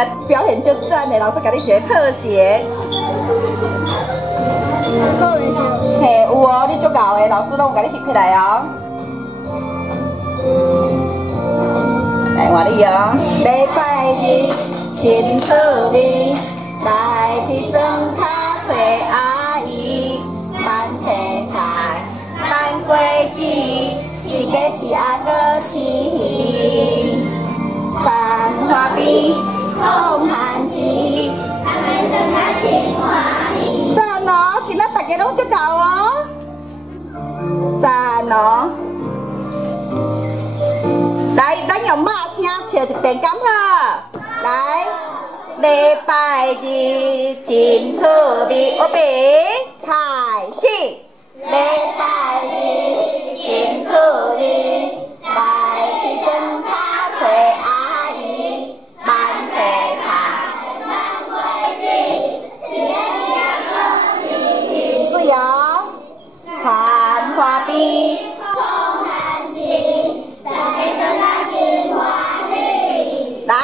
来表演就赞的，老师给你一个特写。嘿，有哦，你足够的，老师拢有给你翕起来哦。来换你哦。礼拜日真趣味，来去庄脚找阿姨，慢切菜，慢果子，一个吃啊个吃鱼，三花比空汉子，咱们庄脚真欢喜。赞哦，今仔大家拢足够哦。赞哦。来，咱用骂声唱一遍，敢好？来，礼拜日真趣味，预备，开始。礼拜日真趣味，来去庄脚找阿姨，慢切菜，慢果子，一个吃啊个吃。是哦，残花比。来，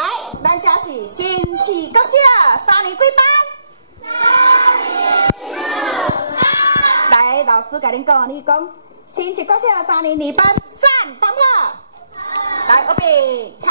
咱这是新市国小3年几班？3年6班。来，老师甲恁讲，你讲新市国小3年2班，赞，同学。来，预备，开